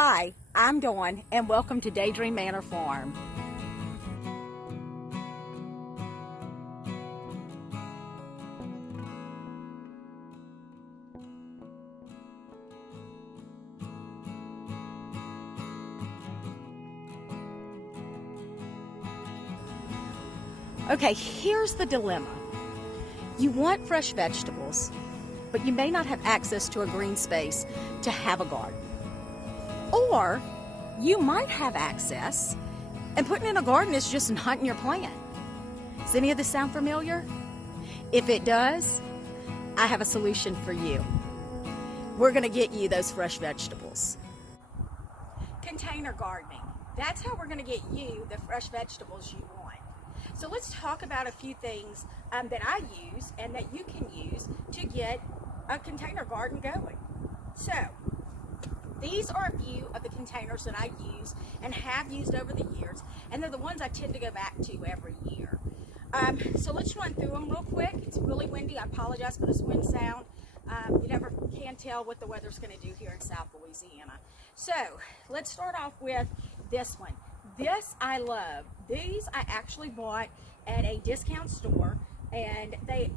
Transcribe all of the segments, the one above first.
Hi, I'm Dawn, and welcome to Daydream Manor Farm. Okay, here's the dilemma. You want fresh vegetables, but you may not have access to a green space to have a garden. Or you might have access, and putting in a garden is just not in your plan. Does any of this sound familiar? If it does, I have a solution for you. We're going to get you those fresh vegetables. Container gardening. That's how we're going to get you the fresh vegetables you want. So let's talk about a few things that I use and that you can use to get a container garden going. So these are a few of the containers that I use and have used over the years, and they're the ones I tend to go back to every year. So let's run through them real quick. It's really windy. I apologize for this wind sound. You never can tell what the weather's going to do here in South Louisiana. So let's start off with this one. This I love. These I actually bought at a discount store, and they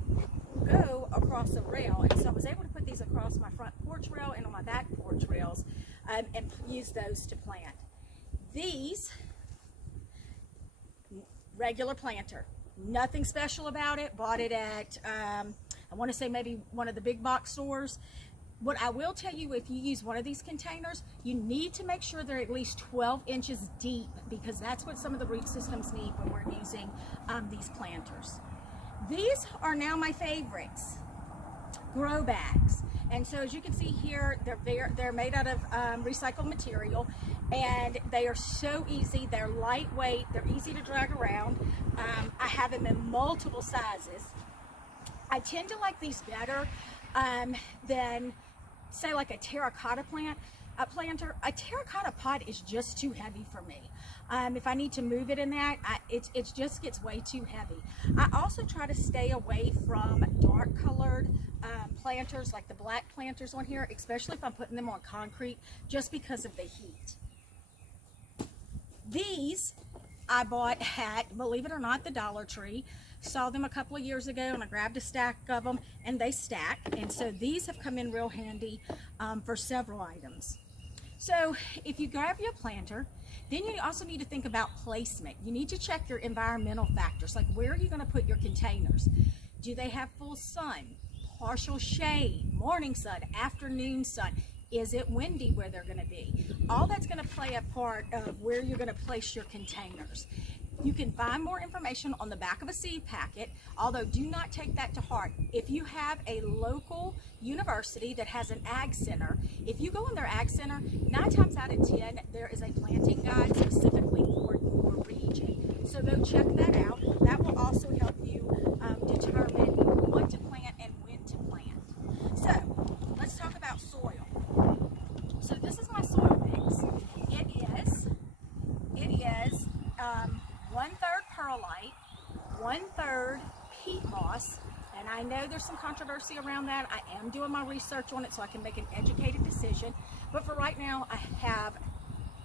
go across a rail, and so I was able to put these across my front porch rail and on my back porch rails and use those to plant. These, regular planter, nothing special about it. Bought it at I want to say maybe one of the big box stores. What I will tell you, if you use one of these containers, you need to make sure they're at least 12 inches deep, because that's what some of the root systems need when we're using these planters. These are now my favorites, grow bags. And so as you can see here, they're made out of recycled material, and they are so easy. They're lightweight, they're easy to drag around. I have them in multiple sizes. I tend to like these better than, say, like a terracotta planter. A terracotta pot is just too heavy for me. If I need to move it in that, it just gets way too heavy. I also try to stay away from dark colored planters, like the black planters on here, especially if I'm putting them on concrete, just because of the heat. These I bought at, believe it or not, the Dollar Tree. Saw them a couple of years ago, and I grabbed a stack of them, and they stack. And so these have come in real handy for several items. So if you grab your planter, then you also need to think about placement. You need to check your environmental factors, like where are you going to put your containers? Do they have full sun, partial shade, morning sun, afternoon sun? Is it windy where they're going to be? All that's going to play a part of where you're going to place your containers. You can find more information on the back of a seed packet, although do not take that to heart. If you have a local university that has an ag center, if you go in their ag center, 9 times out of 10, there is a planting guide specifically for your region. So go check that out. That will also help you determine what to plant and when to plant. So let's talk about soil. So this is my soil mix. It is 1/3 perlite, 1/3 peat moss, and I know there's some controversy around that. I am doing my research on it so I can make an educated decision, but for right now I have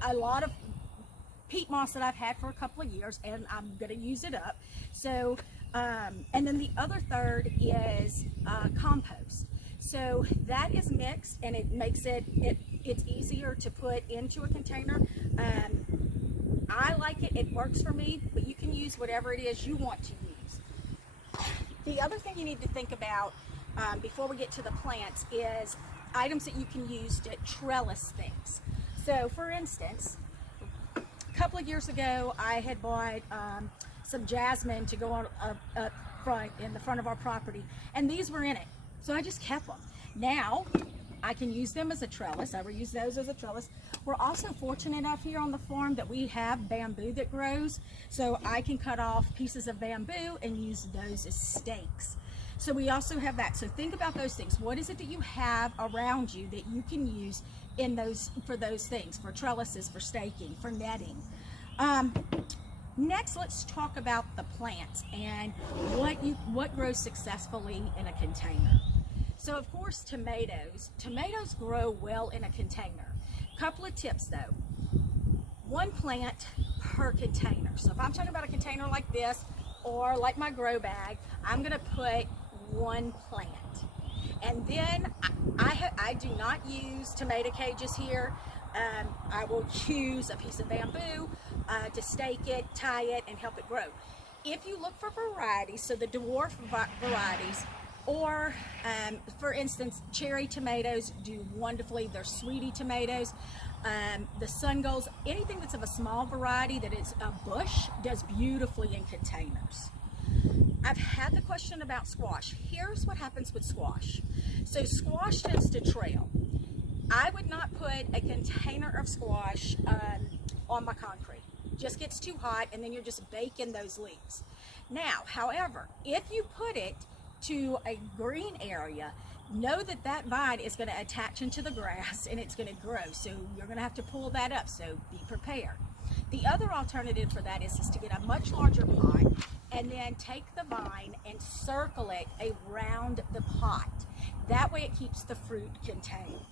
a lot of peat moss that I've had for a couple of years, and I'm going to use it up. So and then the other third is compost. So that is mixed, and it makes it's easier to put into a container. I like it, it works for me, but you can use whatever it is you want to use. The other thing you need to think about before we get to the plants is items that you can use to trellis things. So for instance, a couple of years ago I had bought some jasmine to go on in the front of our property, and these were in it, so I just kept them. Now I can use them as a trellis. I reuse those as a trellis. We're also fortunate enough here on the farm that we have bamboo that grows, so I can cut off pieces of bamboo and use those as stakes. So we also have that. So think about those things. What is it that you have around you that you can use for those things, for trellises, for staking, for netting? Next, let's talk about the plants and what grows successfully in a container. So of course, tomatoes grow well in a container. Couple of tips though. One plant per container. So if I'm talking about a container like this or like my grow bag, I'm gonna put one plant. And then I do not use tomato cages here. I will use a piece of bamboo to stake it, tie it, and help it grow. If you look for varieties, so the dwarf varieties, or for instance, cherry tomatoes do wonderfully. They're sweetie tomatoes. The sun golds, anything that's of a small variety that is a bush does beautifully in containers. I've had the question about squash. Here's what happens with squash. So squash tends to trail. I would not put a container of squash on my concrete. Just gets too hot and then you're just baking those leaves. Now, however, if you put it to a green area, know that that vine is going to attach into the grass and it's going to grow. So you're going to have to pull that up. So be prepared. The other alternative for that is to get a much larger pot and then take the vine and circle it around the pot. That way it keeps the fruit contained.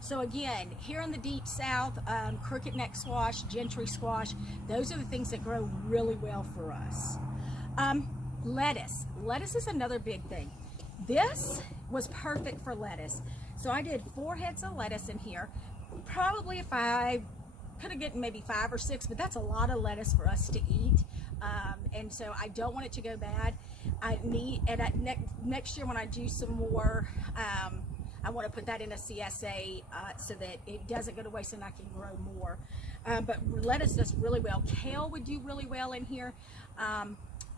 So again, here in the deep south, crooked neck squash, gentry squash, those are the things that grow really well for us. Lettuce. Lettuce is another big thing. This was perfect for lettuce. So I did 4 heads of lettuce in here. Probably if I could have gotten maybe 5 or 6, but that's a lot of lettuce for us to eat. And so I don't want it to go bad. Next year when I do some more, I want to put that in a CSA so that it doesn't go to waste and I can grow more. But lettuce does really well. Kale would do really well in here.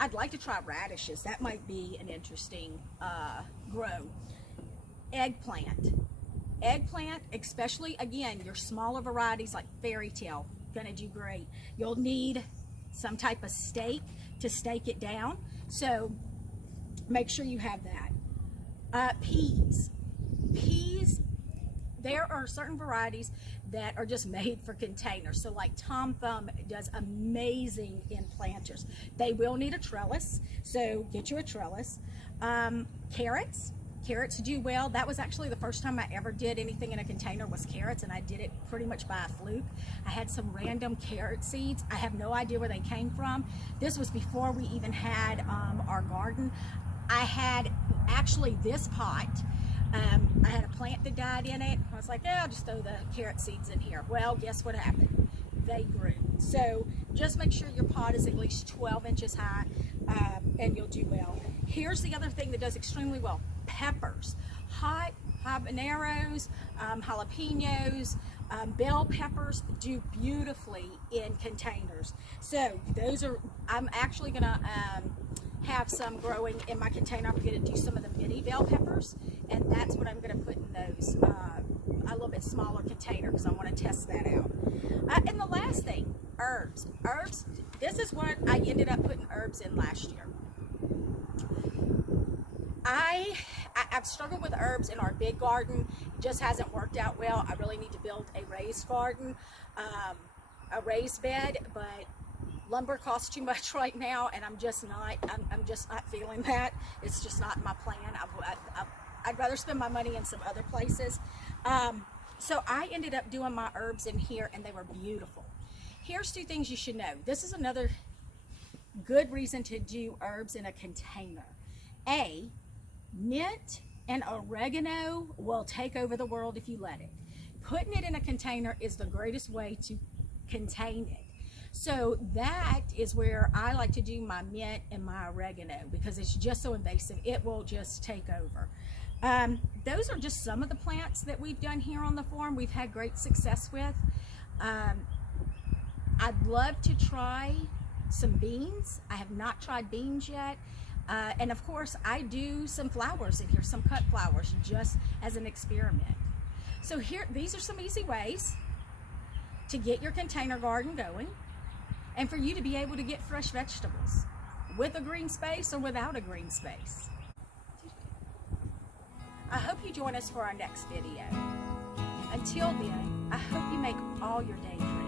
I'd like to try radishes. That might be an interesting grow. Eggplant. Eggplant, especially, again, your smaller varieties like fairy tale, gonna do great. You'll need some type of stake to stake it down. So make sure you have that. Peas. Peas, there are certain varieties that are just made for containers. So like Tom Thumb does amazing in planters. They will need a trellis, so get you a trellis. Carrots. Carrots do well. That was actually the first time I ever did anything in a container was carrots, and I did it pretty much by a fluke. I had some random carrot seeds. I have no idea where they came from. This was before we even had our garden. I had actually this pot. I had a plant that died in it. I was like, yeah, I'll just throw the carrot seeds in here. Well, guess what happened? They grew. So just make sure your pot is at least 12 inches high and you'll do well. Here's the other thing that does extremely well. Peppers. Hot habaneros, jalapenos, bell peppers do beautifully in containers. So those are, I'm actually gonna have some growing in my container. I'm gonna do some of the mini bell peppers, and that's what I'm gonna put in those a little bit smaller container because I want to test that out. And the last thing, herbs. Herbs, this is what I ended up putting herbs in last year. I've struggled with herbs in our big garden. It just hasn't worked out well. I really need to build a raised garden, a raised bed, but lumber costs too much right now, and I'm just not feeling that. It's just not my plan. I'd rather spend my money in some other places. So I ended up doing my herbs in here, and they were beautiful. Here's 2 things you should know. This is another good reason to do herbs in a container. A, mint and oregano will take over the world if you let it. Putting it in a container is the greatest way to contain it. So that is where I like to do my mint and my oregano because it's just so invasive. It will just take over. Those are just some of the plants that we've done here on the farm. We've had great success with. I'd love to try some beans. I have not tried beans yet. And of course, I do some flowers in here, some cut flowers, just as an experiment. So here, these are some easy ways to get your container garden going and for you to be able to get fresh vegetables with a green space or without a green space. I hope you join us for our next video. Until then, I hope you make all your daydreams